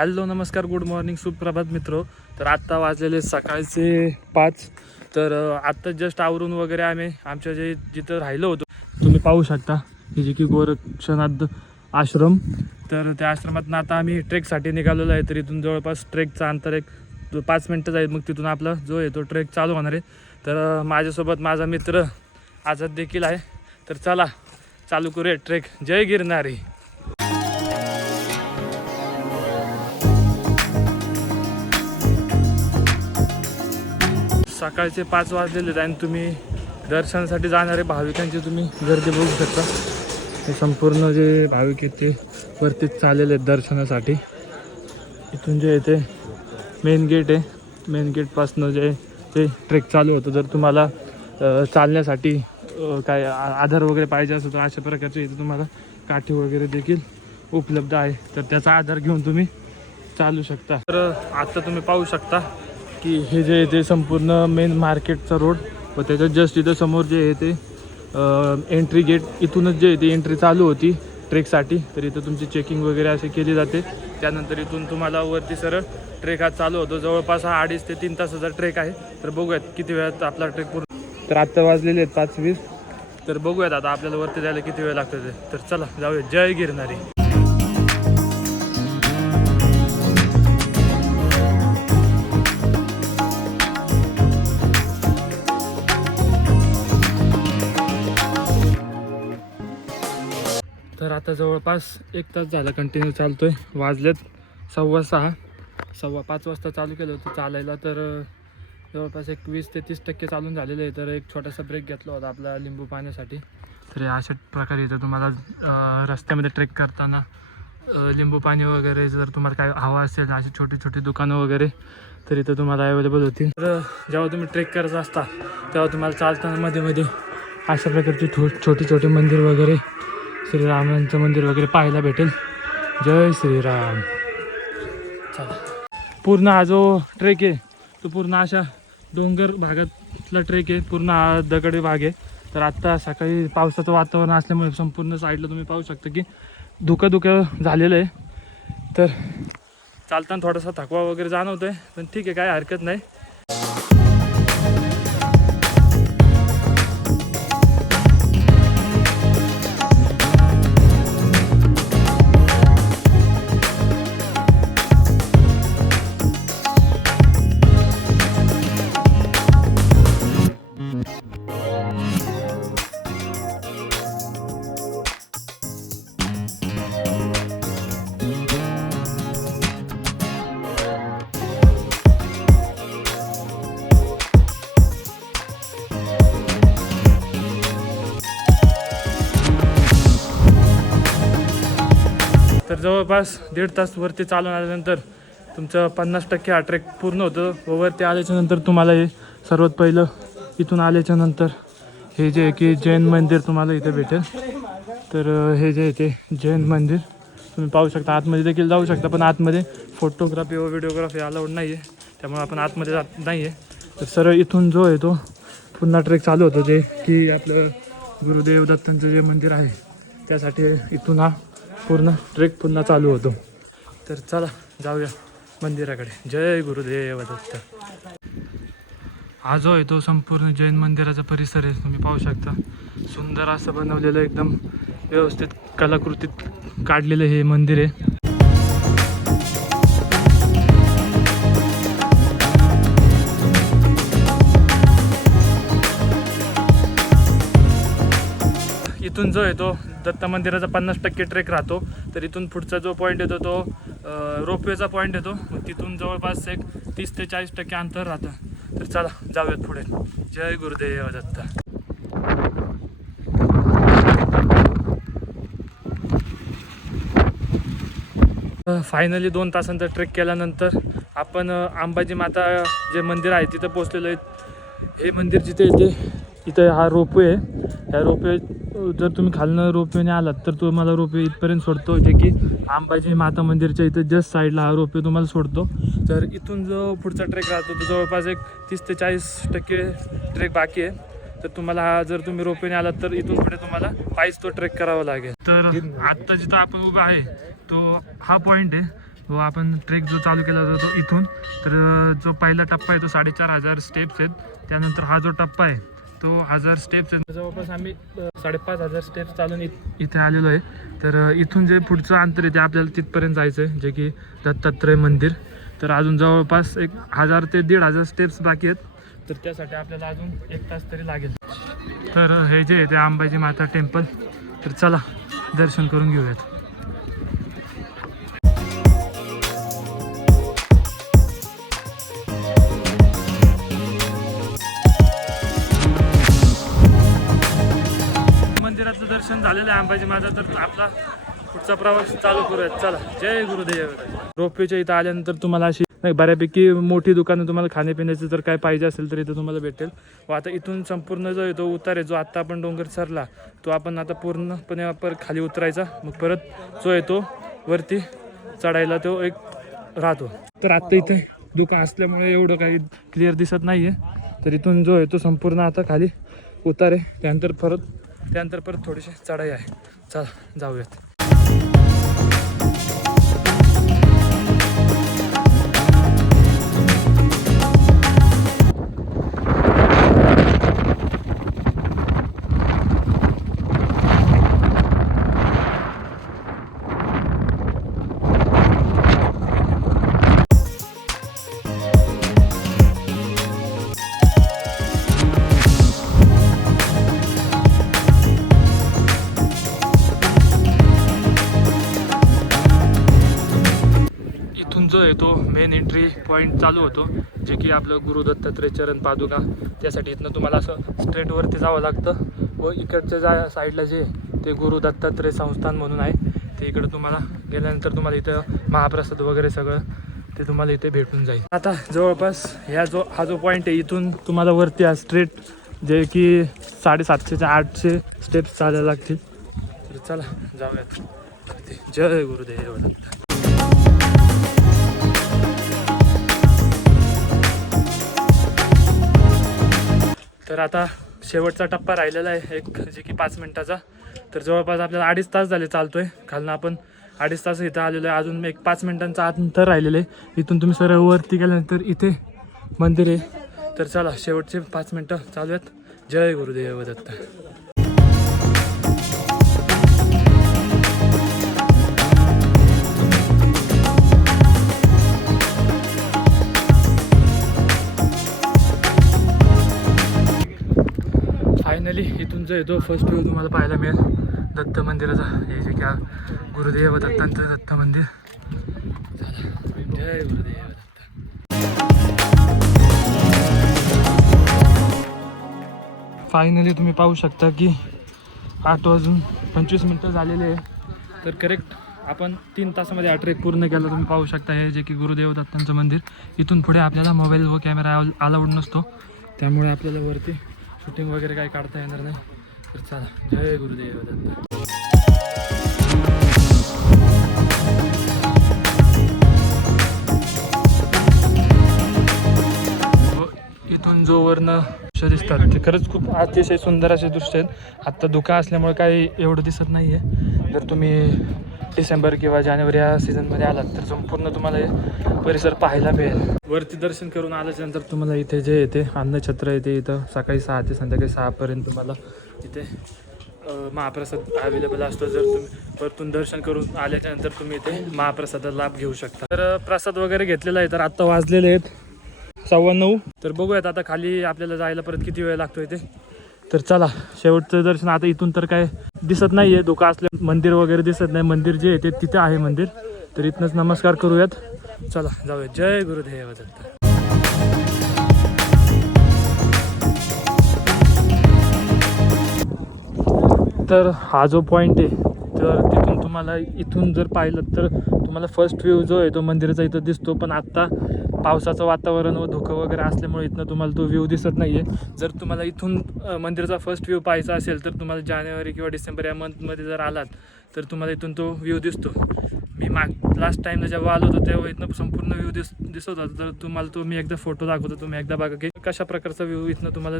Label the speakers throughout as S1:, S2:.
S1: Hello नमस्कार good morning सुप्रभात मित्र. तर आत्ता वाजलेले सकाळचे पाच. तर आत्ता जस्ट आवरून वगैरे आम्ही आमच्या जे जिथं राहिलो होतो तुम्ही पाहू शकता हे जे की गोरक्षनाथ आश्रम. तर त्या आश्रमातून आता आम्ही ट्रेकसाठी निघालेलो आहे तर इथून जवळपास ट्रेकचं अंतर एक पाच मिनटं जाईल. मग तिथून आपला जो आहे तो ट्रेक चालू होणार आहे. तर माझ्यासोबत माझा मित्र आझाद देखील आहे. तर चला चालू करूया ट्रेक. जय गिरनारी. सकाळचे पाच वाजलेले आहेत आणि तुम्ही दर्शनासाठी जाणारे भाविकांची तुम्ही गर्दी बघू शकता. हे संपूर्ण जे भाविक आहेत ते वरतीच चाललेले आहेत दर्शनासाठी. इथून जे आहे ते मेन गेट आहे मेन गेटपासनं जे ते ट्रेक चालू होतं. जर तुम्हाला चालण्यासाठी काय आ- आधार वगैरे पाहिजे असेल तर अशा प्रकारचे इथे तुम्हाला काठी वगैरे देखील उपलब्ध आहे. तर त्याचा आधार घेऊन तुम्ही चालू शकता. तर आता तुम्ही पाहू शकता की हे जे आहे ते संपूर्ण मेन मार्केटचा रोड व त्याच्या जस्ट इथं समोर जे आहे ते एंट्री गेट इथूनच जे आहे ते एंट्री चालू होती ट्रेकसाठी तर इथं तुमची चेकिंग वगैरे असे केली जाते. त्यानंतर इथून तुम्हाला वरती सरळ ट्रेक हा चालू होतो. जवळपास हा अडीच ते तीन तासाचा ट्रेक आहे तर बघूयात किती वेळात आपला ट्रेक पूर्ण तर आत्ता वाजलेले आहेत पाच वीस. तर बघूयात आता आपल्याला वरती जायला किती वेळ लागतो ते. तर चला जाऊया. जय गिरणारी आता जवळपास एक तास झाला कंटिन्यू चालतो आहे वाजलेत सव्वा सहा. सव्वा पाच वाजता चालू केलं होतं चालायला तर जवळपास एक वीस ते तीस टक्के चालून झालेलं आहे. तर एक छोटासा ब्रेक घेतला होता आपला लिंबू पाण्यासाठी. तर अशा प्रकारे इथं तुम्हाला रस्त्यामध्ये ट्रेक करताना लिंबू पाणी वगैरे जर तुम्हाला काय हवा असेल अशी छोटी छोटी दुकानं वगैरे तर इथं तुम्हाला अवेलेबल होतील. तर जेव्हा तुम्ही ट्रेक करत असता तेव्हा तुम्हाला चालताना मध्ये मध्ये अशा प्रकारची छो छोटी छोटी मंदिर वगैरे श्रीरामांचं मंदिर वगैरे पाहायला भेटेल. जय श्रीराम. चला. पूर्ण हा जो ट्रेक आहे तो पूर्ण अशा डोंगर भागातला ट्रेक आहे. पूर्ण हा दगडी भाग आहे. तर आत्ता सकाळी पावसाचं वातावरण असल्यामुळे संपूर्ण साईडला तुम्ही पाहू शकता की धुकं धुकं झालेलं आहे. तर चालताना थोडासा थकवा वगैरे जाणवतो आहे पण ठीक आहे काय हरकत नाही. जवळपास दीड तास वरती चालून आल्यानंतर तुमचं पन्नास टक्के हा ट्रेक पूर्ण होतं. व वरती आल्याच्यानंतर तुम्हाला हे सर्वात पहिलं इथून आल्याच्यानंतर हे जे आहे की जैन मंदिर तुम्हाला इथे भेटेल. तर हे जे आहे ते जैन मंदिर तुम्ही पाहू शकता. आतमध्ये देखील जाऊ शकता पण आतमध्ये फोटोग्राफी व व्हिडिओग्राफी अलाउड नाही आहे त्यामुळे आपण आतमध्ये जात नाही आहे तर सरळ इथून जो आहे तो पुन्हा ट्रेक चालू होतो जे की आपलं गुरुदेव दत्तांचं जे मंदिर आहे त्यासाठी इथून हा पूर्ण ट्रेक पुन्हा चालू होतो. तर चला जाऊया मंदिराकडे. जय गुरुदेव दत्त. हा जो आहे तो संपूर्ण जैन मंदिराचा परिसर आहे तुम्ही पाहू शकता. सुंदर असं बनवलेलं एकदम व्यवस्थित कलाकृतीत काढलेलं हे मंदिर आहे. इथून जो आहे तो दत्त मंदिराचा पन्नास टक्के ट्रेक राहतो तर इथून पुढचा जो पॉईंट येतो तो रोपवेचा पॉईंट येतो. मग तिथून जवळपास एक तीस ते चाळीस टक्के अंतर राहतं. तर चला जाऊयात पुढे. जय गुरुदेव दत्त. फायनली दोन तासांचा ट्रेक केल्यानंतर आपण अंबाजी माता जे मंदिर आहे तिथं पोचलेलो आहे. हे मंदिर जिथे येते इथं हा रोपवे आहे. ह्या रोपवे जर तुम्ही खालनं रोपवेने आलात तर तो मला रोपवे इथपर्यंत सोडतो. जे की आंबाजी माता मंदिरच्या इथं जस्ट साईडला हा रोपवे तुम्हाला सोडतो. तर इथून जो पुढचा ट्रेक राहतो तो जवळपास एक तीस ते चाळीस टक्के ट्रेक बाकी आहे. तर तुम्हाला हा जर तुम्ही रोपेने आलात तर इथून पुढे तुम्हाला पायीच तो ट्रेक करावा लागेल. तर आत्ता जिथं आपण उभा आहे तो हा पॉईंट आहे. व आपण ट्रेक जो चालू केला होता तो इथून. तर जो पहिला टप्पा आहे तो साडेचार हजार स्टेप्स आहेत. त्यानंतर हा जो टप्पा आहे तो हजार स्टेप्स जवळपास आम्ही साडेपाच हजार स्टेप्स चालून इथे आलेलो आहे. तर इथून जे पुढचं अंतर आहे ते आपल्याला तिथपर्यंत जायचं आहे जे की दत्तात्रय मंदिर. तर अजून जवळपास एक हजार ते दीड हजार स्टेप्स बाकी आहेत. तर त्यासाठी आपल्याला अजून एक तास तरी लागेल. तर हे जे आहे ते अंबाजी माता टेम्पल. तर चला दर्शन करून घेऊयात. दर्शन झालेलं आहे अंबाजी माझा तर आपला पुढचा प्रवास चालू करूयात. चला जय गुरुदेव. रोपवेच्या इथं आल्यानंतर तुम्हाला अशी नाही बऱ्यापैकी मोठी दुकानं तुम्हाला खाण्यापिण्याचं जर काय पाहिजे असेल तर इथं तुम्हाला भेटेल. व आता इथून संपूर्ण जो आहे तो उतार आहे जो आत्ता आपण डोंगर सरला तो आपण आता पूर्णपणे पर खाली उतरायचा. मग परत जो आहे तो वरती चढायला तो एक राहतो. तर आत्ता इथे दुकान असल्यामुळे एवढं काही क्लिअर दिसत नाही आहे तर इथून जो आहे तो संपूर्ण आता खाली उतार आहे. त्यानंतर परत त्यानंतर परत थोडीशी चढाई आहे. चला जाऊयात. पॉईंट चालू होतो जे की आपलं गुरुदत्तात्रय चरण पादुका त्यासाठी इथनं तुम्हाला असं स्ट्रेटवरती जावं लागतं व इकडच्या जा साईडला जे ते गुरु दत्तात्रय संस्थान म्हणून आहे ते इकडं तुम्हाला गेल्यानंतर तुम्हाला इथं महाप्रसाद वगैरे सगळं ते तुम्हाला इथे भेटून जाईल. आता जवळपास ह्या जो हा जो पॉईंट आहे इथून तुम्हाला वरती हा स्ट्रेट जे की साडेसातशे ते आठशे स्टेप्स चालायला लागतील. तर चला जाऊयात. जय गुरुदेव. आता शेवटचा टप्पा राहिलेला आहे एक जे की पाच मिनिटाचा. तर जवळपास आपल्याला अडीच तास झाले चालतोय. खालनं आपण अडीच तास इथं आलेलो आहे. अजून एक पाच मिनटांचा आत नंतर राहिलेलं आहे. इथून तुम्ही सरळ वरती गेल्यानंतर इथे मंदिर आहे. तर चला शेवटचे पाच मिनटं चालू आहेत जय गुरुदेव दत्त. फायनली इथून येतो फर्स्ट व्ह्यू तुम्हाला पाहायला मिळेल. दत्त मंदिराचा. हे जे की गुरुदेव दत्तांचं दत्त मंदिर. जय गुरुदेव दत्त. फायनली तुम्ही पाहू शकता की आठ वाजून पंचवीस मिनटं झालेले आहे. तर करेक्ट आपण तीन तासामध्ये हा ट्रेक पूर्ण केला. तुम्ही पाहू शकता हे जे की गुरुदेव दत्तांचं मंदिर. इथून पुढे आपल्याला मोबाईल व कॅमेरा अलाउड नसतो. त्यामुळे आपल्याला वरती शूटिंग वगैरे काही काढता येणार नाही. तर चला जय गुरुदेव दत्त इथून जो वर्ण दिसतात ते खरंच खूप अतिशय सुंदर असे दृश्य आहेत. आत्ता धुका असल्यामुळे काही एवढं दिसत नाही आहे जर तुम्ही डिसेंबर किंवा जानेवारी या सीझनमध्ये आलात तर संपूर्ण तुम्हाला परिसर पाहायला मिळेल. वरती दर्शन करून आल्याच्यानंतर तुम्हाला इथे जे येते अन्नछत्र येते इथं सकाळी सहा ते संध्याकाळी सहापर्यंत तुम्हाला इथे महाप्रसाद अवेलेबल असतो. जर तुम्ही परतून दर्शन करून आल्याच्यानंतर तुम्ही इथे महाप्रसादाचा लाभ घेऊ शकता. तर प्रसाद वगैरे घेतलेला आहे तर आत्ता वाजलेले आहेत. सव्वा नऊ तर बघूयात आता खाली आपल्याला जायला परत किती वेळ लागतो इथे. तर चला शेवटचं दर्शन. आता इथून तर काय दिसत नाही आहे धोका असल्या मंदिर वगैरे दिसत नाही. मंदिर जे आहे ते तिथे आहे मंदिर. तर इथनंच नमस्कार करूयात. चला जाऊयात. जय गुरुदेव दत्त. तर हा जो पॉईंट आहे तर तिथून तुम्हाला इथून जर पाहिलं तर तुम्हाला फर्स्ट व्ह्यू जो आहे तो मंदिराचा इथं दिसतो. पण आत्ता पावसाचं वातावरण व धुकं वगैरे असल्यामुळे इथनं तुम्हाला तो व्ह्यू दिसत नाही आहे जर तुम्हाला इथून मंदिराचा फर्स्ट व्ह्यू पाहायचा असेल तर तुम्हाला जानेवारी किंवा डिसेंबर या मंथमध्ये जर आलात तर तुम्हाला इथून तो व्ह्यू दिसतो. मी माग लास्ट टाईमला जेव्हा आलो होतो तेव्हा इथनं संपूर्ण व्ह्यू दिस दिसत होता. तर तुम्हाला तो मी एकदा फोटो दाखवतो तुम्ही एकदा बघा की कशा प्रकारचा व्ह्यू इथनं तुम्हाला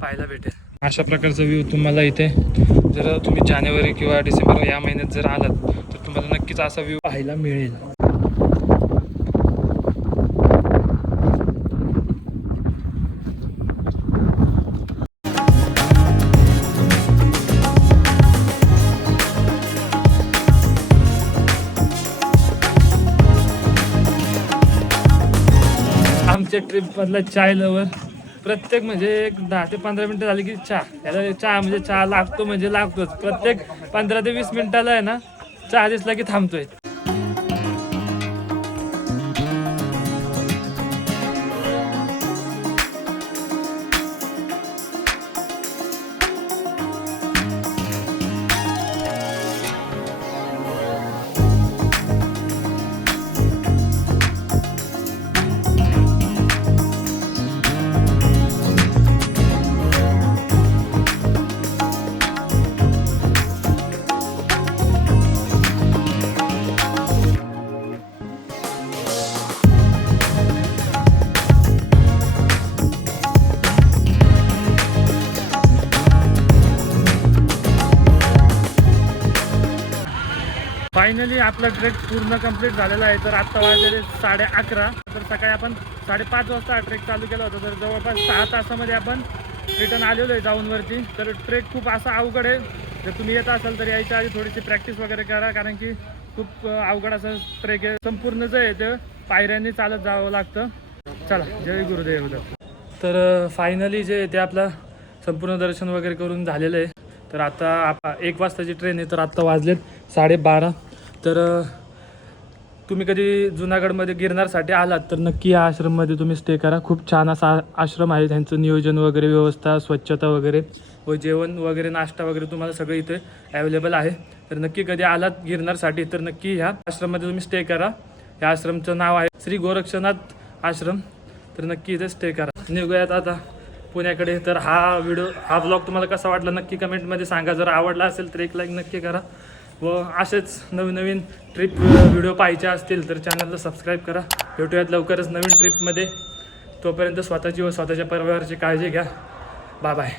S1: पाहायला भेटेल. अशा प्रकारचा व्ह्यू तुम्हाला इथे जर तुम्ही जानेवारी किंवा डिसेंबर या महिन्यात जर आलात तर तुम्हाला नक्कीच असा व्ह्यू पाहायला मिळेल. आमच्या ट्रिपमधला चाय लवर प्रत्येक म्हणजे एक दहा ते पंधरा मिनटं झाली की चहा. याला चहा म्हणजे चहा लागतो म्हणजे लागतोच. प्रत्येक पंधरा ते वीस मिनिटाला आहे ना चहा दिसला की थांबतोय. फायनली आपला ट्रेक पूर्ण कंप्लीट झालेला आहे. तर आत्ता वाजलेले साडे अकरा. तर सकाळी आपण साडेपाच वाजता हा ट्रेक चालू केला होता. तर जवळपास सहा तासामध्ये आपण रिटर्न आलेलो आहे जाऊनवरती. तर ट्रेक खूप असा अवघड आहे. जर तुम्ही येत असाल तर यायच्या आधी थोडीशी प्रॅक्टिस वगैरे करा. कारण की खूप अवघड असं ट्रेक आहे. संपूर्ण जे आहे ते पायऱ्यांनी चालत जावं लागतं. चला जय गुरुदेव. तर फायनली जे ते आपलं संपूर्ण दर्शन वगैरे करून झालेलं आहे. तर आता आप एक वाजताची ट्रेन आहे. तर आत्ता वाजलेत साडेबारा तर तुम्ही कधी जुनागडमध्ये गिरनारसाठी आलात तर नक्की या आश्रममध्ये तुम्ही स्टे करा. खूप छान असा आश्रम आहे त्यांचं नियोजन वगैरे व्यवस्था स्वच्छता वगैरे व जेवण वगैरे नाश्ता वगैरे तुम्हाला सगळं इथे अवेलेबल आहे. तर नक्की कधी आलात गिरनारसाठी तर नक्की ह्या आश्रममध्ये तुम्ही स्टे करा. या आश्रमचं नाव आहे श्री गोरक्षनाथ आश्रम. तर नक्की इथे स्टे करा. निघूयात आता पुण्याकडे. तर हा व्हिडिओ हा ब्लॉग तुम्हाला कसा वाटला नक्की कमेंटमध्ये सांगा. जर आवडला असेल तर एक लाईक नक्की करा. व असेच नवीन नवीन ट्रिप व्हिडिओ पाहिजे असतील तर चॅनलला सबस्क्राईब करा. भेटूयात लवकरच नवीन ट्रिपमध्ये तोपर्यंत स्वतःची व स्वतःच्या परिवाराची काळजी घ्या. Bye bye